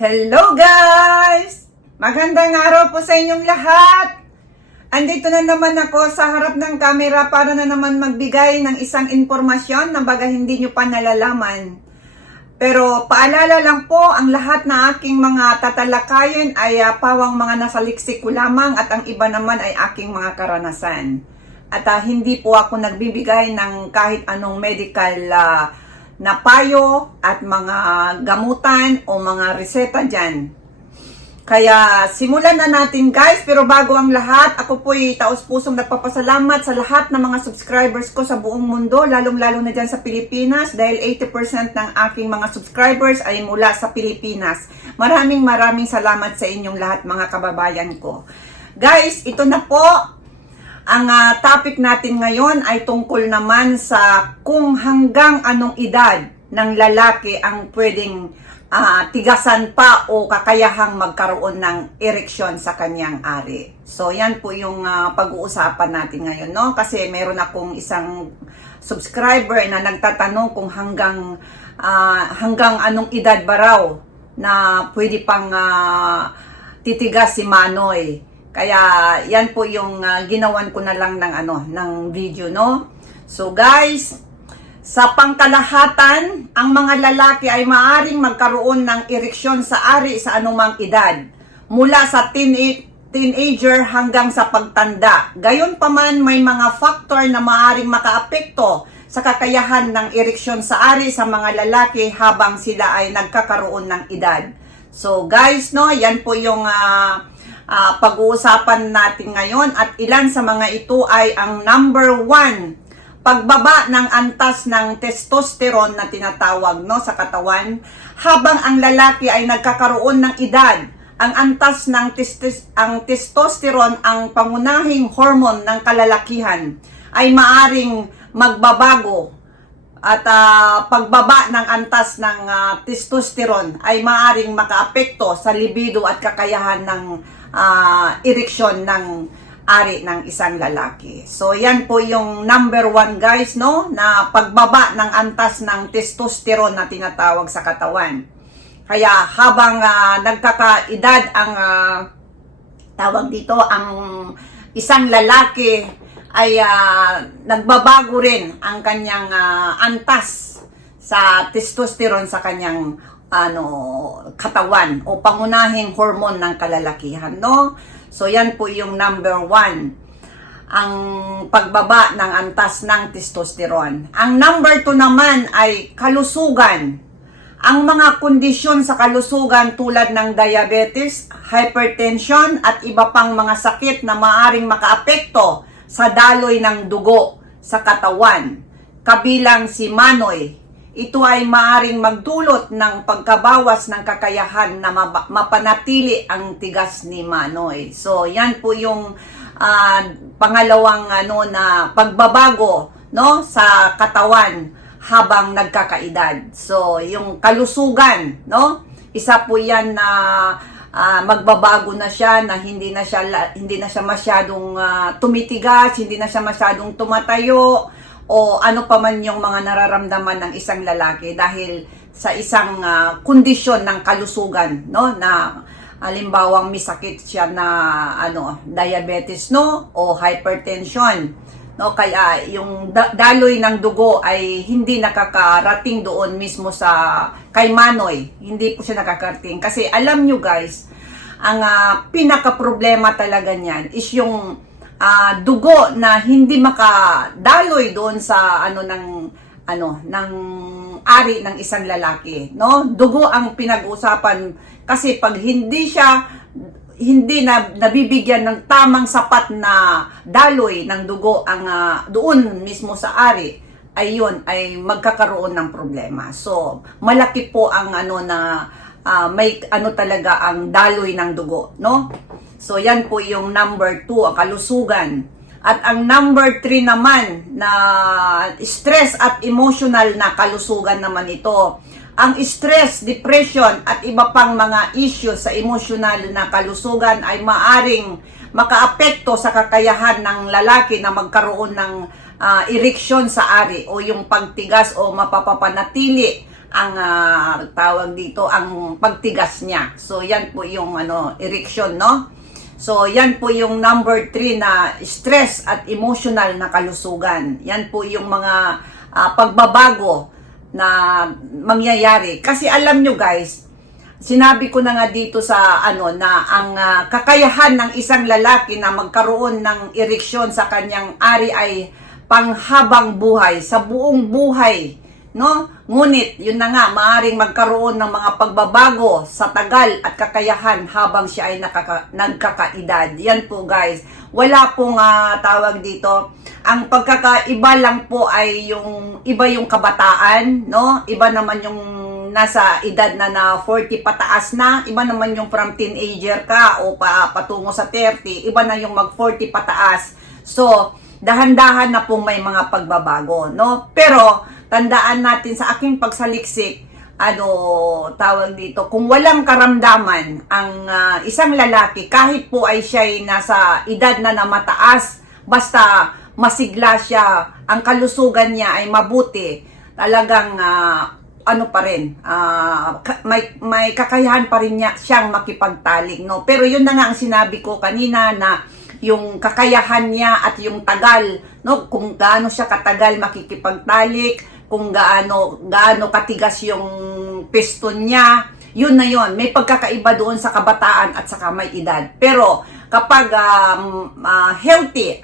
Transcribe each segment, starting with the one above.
Hello guys! Magandang araw po sa inyong lahat! Andito na naman ako sa harap ng camera para na naman magbigay ng isang impormasyon na baga hindi nyo pa nalalaman. Pero paalala lang po, ang lahat na aking mga tatalakayin ay pawang mga nasa liksik ko lamang at ang iba naman ay aking mga karanasan. At hindi po ako nagbibigay ng kahit anong medical na payo at mga gamutan o mga reseta dyan. Kaya simulan na natin guys, pero bago ang lahat, ako po'y taos-pusong nagpapasalamat sa lahat ng mga subscribers ko sa buong mundo, lalong-lalo na dyan sa Pilipinas dahil 80% ng aking mga subscribers ay mula sa Pilipinas. Maraming salamat sa inyong lahat mga kababayan ko. Guys, ito na po. Ang topic natin ngayon ay tungkol naman sa kung hanggang anong edad ng lalaki ang pwedeng tigasan pa o kakayahang magkaroon ng ereksyon sa kanyang ari. So yan po yung pag-uusapan natin ngayon, no? Kasi meron akong isang subscriber na nagtatanong kung hanggang anong edad ba raw na pwede pang titigas si Manoy. Kaya yan po yung ginawan ko na lang ng video, no? So guys, sa pangkalahatan, ang mga lalaki ay maaring magkaroon ng ereksyon sa ari sa anumang edad, mula sa teenager hanggang sa pagtanda. Gayunpaman, may mga factor na maaring makaapekto sa kakayahan ng ereksyon sa ari sa mga lalaki habang sila ay nagkakaroon ng edad. So guys, no, yan po yung pag-uusapan natin ngayon at ilan sa mga ito ay ang number 1, pagbaba ng antas ng testosterone na tinatawag, no, sa katawan habang ang lalaki ay nagkakaroon ng edad. Ang antas ng testosterone, ang pangunahing hormone ng kalalakihan, ay maaring magbabago at pagbaba ng antas ng testosterone ay maaring makaapekto sa libido at kakayahan ng ereksyon ng ari ng isang lalaki. So yan po yung number 1 guys, no, na pagbaba ng antas ng testosterone na tinatawag sa katawan. Kaya habang nagkakaedad ang tawag dito, ang isang lalaki ay nagbabago rin ang kanyang antas sa testosterone sa kanyang katawan o pangunahing hormone ng kalalakihan, no? So yan po yung number 1, ang pagbaba ng antas ng testosterone. Ang number 2 naman ay kalusugan. Ang mga kondisyon sa kalusugan tulad ng diabetes, hypertension at iba pang mga sakit na maaring makaapekto sa daloy ng dugo sa katawan, kabilang si Manoy. Ito ay maaring magdulot ng pagkabawas ng kakayahan na mapanatili ang tigas ni Manoy. So, yan po yung pangalawang na pagbabago, no, sa katawan habang nagkakaedad. So, yung kalusugan, no, isa po yan na magbabago na siya, na hindi na siya masyadong tumitigas, hindi na siya masyadong tumatayo, o ano pa man yung mga nararamdaman ng isang lalaki dahil sa isang kondisyon ng kalusugan, no, na halimbawang may sakit siya na diabetes, no, o hypertension, no, kaya yung daloy ng dugo ay hindi nakakarating doon mismo sa kay Manoy, hindi po siya nakakarating kasi alam nyo guys, ang pinaka problema talaga niyan is yung dugo na hindi makadaloy doon sa ng ari ng isang lalaki, no? Dugo ang pinag-uusapan kasi pag hindi na nabibigyan ng tamang sapat na daloy ng dugo ang doon mismo sa ari, ay magkakaroon ng problema. So malaki po ang may talaga ang daloy ng dugo, no? So, yan po yung number 2, ang kalusugan. At ang number 3 naman, na stress at emotional na kalusugan naman ito. Ang stress, depression, at iba pang mga issues sa emotional na kalusugan ay maaring makaapekto sa kakayahan ng lalaki na magkaroon ng ereksyon sa ari o yung pagtigas o mapapapanatili ang tawag dito, ang pagtigas niya. So yan po yung erection, no? So yan po yung number 3 na stress at emotional na kalusugan. Yan po yung mga pagbabago na mangyayari. Kasi alam nyo guys, sinabi ko na nga dito sa na ang kakayahan ng isang lalaki na magkaroon ng ereksyon sa kanyang ari ay panghabang buhay, sa buong buhay, no? Ngunit yun na nga, maaring magkaroon ng mga pagbabago sa tagal at kakayahan habang siya ay nagkakaedad. Yan po guys, wala pong tawag dito. Ang pagkakaiba lang po ay yung iba yung kabataan, no? Iba naman yung nasa edad na 40 pataas na, iba naman yung from teenager ka o patungo sa 30, iba na yung mag 40 pataas. So, dahan-dahan na pong may mga pagbabago, no? Pero tandaan natin sa aking pagsaliksik, tawag dito, kung walang karamdaman ang isang lalaki, kahit po ay siya'y nasa edad na mataas, basta masigla siya, ang kalusugan niya ay mabuti, talagang pa rin, may kakayahan pa rin niya siyang makipagtalik, no? Pero yun na nga ang sinabi ko kanina na yung kakayahan niya at yung tagal, no? Kung gaano siya katagal makikipagtalik, kung gaano katigas yung piston niya, yun na yun. May pagkakaiba doon sa kabataan at saka may edad. Pero kapag healthy,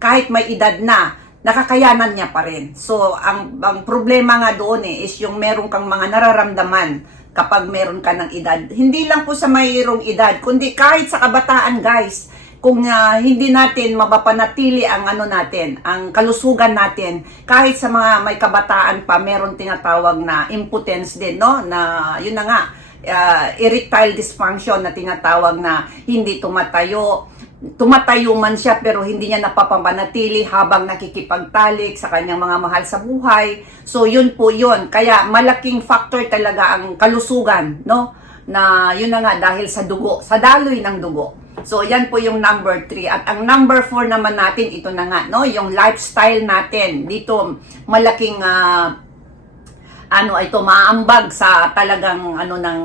kahit may edad na, nakakayanan niya pa rin. So, ang problema nga doon is yung meron kang mga nararamdaman kapag meron ka ng edad. Hindi lang po sa mayroong edad, kundi kahit sa kabataan guys, kung hindi natin mapapanatili ang ang kalusugan natin, kahit sa mga may kabataan pa, meron tinatawag na impotence din, no? Na yun na nga, erectile dysfunction na tinatawag na hindi tumatayo man siya pero hindi niya napapapanatili habang nakikipagtalik sa kanyang mga mahal sa buhay. So yun po yun. Kaya malaking factor talaga ang kalusugan, no? Na yun na nga dahil sa dugo, sa daloy ng dugo. So yan po yung number 3. At ang number 4 naman natin, ito na nga, no? Yung lifestyle natin. Dito malaking ito maambag sa talagang ng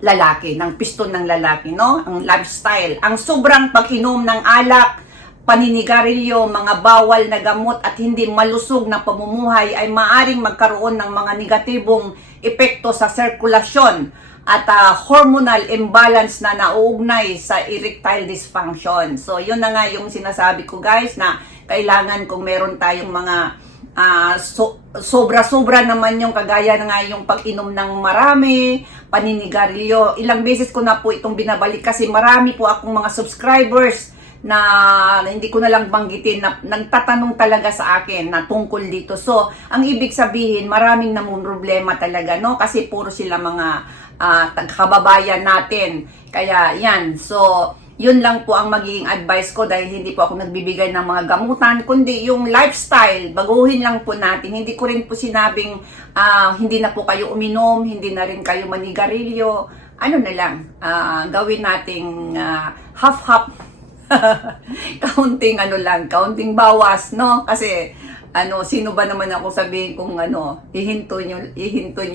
lalaki, ng piston ng lalaki, no? Ang lifestyle, ang sobrang pag-inom ng alak, paninigarilyo, mga bawal na gamot at hindi malusog na pamumuhay ay maaring magkaroon ng mga negatibong epekto sa sirkulasyon at hormonal imbalance na nauugnay sa erectile dysfunction. So yun na nga yung sinasabi ko guys, na kailangan kung meron tayong mga sobra-sobra naman yung kagaya na nga yung pag-inom ng marami, paninigarilyo. Ilang beses ko na po itong binabalik kasi marami po akong mga subscribers na hindi ko na lang banggitin na nagtatanong talaga sa akin na tungkol dito. So, ang ibig sabihin, maraming namang problema talaga, no? Kasi puro sila mga kababayan natin. Kaya, yan. So, yun lang po ang magiging advice ko dahil hindi po ako nagbibigay ng mga gamutan, kundi yung lifestyle, baguhin lang po natin. Hindi ko rin po sinabing hindi na po kayo uminom, hindi na rin kayo manigarilyo. Ano na lang, gawin nating half-half. Counting bawas, no? Kasi sino ba naman ako sabihin kung ihinto nyo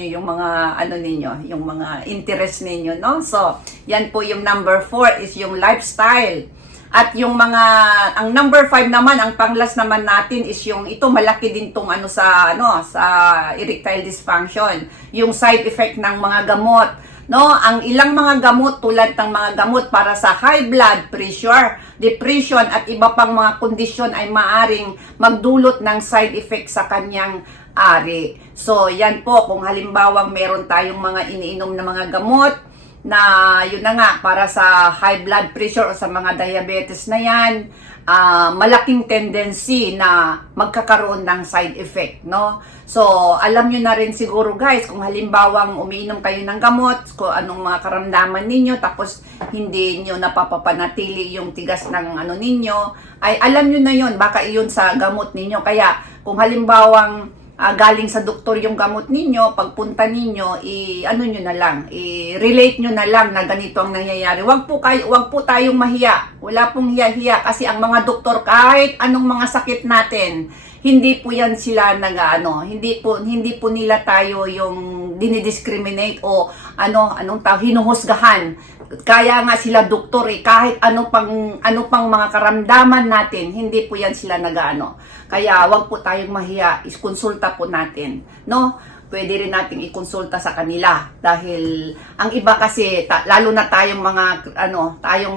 yung mga ninyo, yung mga interest ninyo, no? So, yan po yung number 4 is yung lifestyle. At yung ang number 5 naman, ang panglas naman natin is yung ito malaki din tong sa erectile dysfunction, yung side effect ng mga gamot. No, ang ilang mga gamot tulad ng mga gamot para sa high blood pressure, depression at iba pang mga kondisyon ay maaring magdulot ng side effect sa kanyang ari. So, yan po kung halimbawa meron tayong mga iniinom na mga gamot na yun na nga para sa high blood pressure o sa mga diabetes na yan, malaking tendency na magkakaroon ng side effect, no? So, alam nyo na rin siguro guys, kung halimbawang umiinom kayo ng gamot, kung anong mga karamdaman ninyo, tapos hindi nyo napapapanatili yung tigas ng ninyo, ay alam nyo na yun, baka iyon sa gamot ninyo. Kaya, kung halimbawang galing sa doktor yung gamot ninyo, pagpunta ninyo, ano nyo na lang, i-relate nyo na lang na ganito ang nangyayari. Wag po tayong mahiya. Wala pong hiya-hiya kasi ang mga doktor kahit anong mga sakit natin, hindi po yan sila hindi po nila tayo yung dinidiscriminate o hinuhusgahan. Kaya nga sila doktor kahit ano pang mga karamdaman natin, hindi po yan sila Kaya wag po tayong mahiya, iskonsulta po natin, no? Pwede rin nating ikonsulta sa kanila dahil ang iba kasi lalo na tayong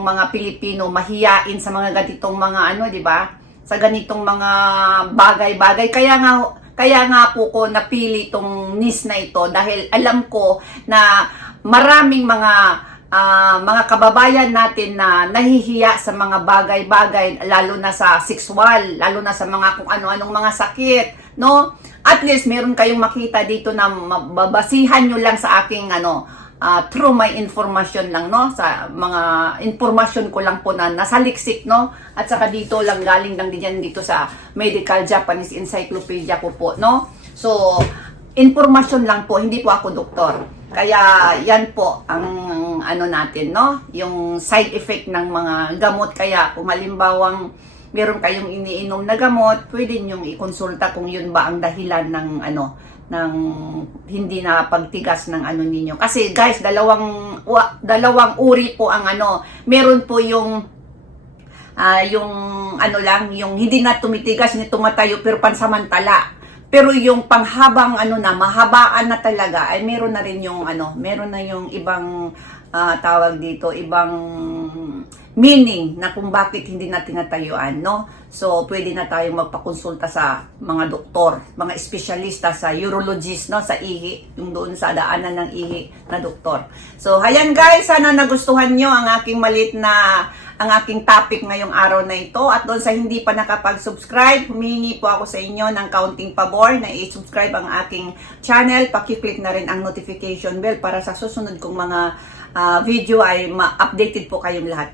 mga Pilipino mahiyain sa mga ganitong mga di ba? Sa ganitong mga bagay-bagay. Kaya nga po ko napili itong niche na ito dahil alam ko na maraming mga kababayan natin na nahihiya sa mga bagay-bagay, lalo na sa sexual, lalo na sa mga kung ano-anong mga sakit, no? At least meron kayong makita dito na mabasihan nyo lang sa aking through my information lang, no? Sa mga information ko lang po na nasaliksik, no? At saka dito lang galing lang din yan dito sa Medical Japanese Encyclopedia ko po, no? So, information lang po, hindi po ako doktor. Kaya yan po ang natin, no? Yung side effect ng mga gamot. Kaya kung halimbawang meron kayong iniinom na gamot, pwede niyong ikonsulta kung yun ba ang dahilan ng ng hindi na pagtigas ng ninyo. Kasi guys, dalawang uri po ang meron po yung yung hindi na tumitigas, hindi tumatayo pero pansamantala. Pero yung panghabang mahabaan na talaga ay meron na rin yung meron na yung ibang tawag dito, ibang meaning na kung bakit hindi na tinatayuan, no? So, pwede na tayong magpakonsulta sa mga doktor, mga espesyalista sa urologist, no? Sa ihi, yung doon sa daanan ng ihi na doktor. So, ayan guys, sana nagustuhan nyo ang aking ang aking topic ngayong araw na ito. At doon sa hindi pa nakapag-subscribe, humingi po ako sa inyo ng kaunting pabor na i-subscribe ang aking channel. Paki-click na rin ang notification bell para sa susunod kong mga video ay ma-updated po kayong lahat.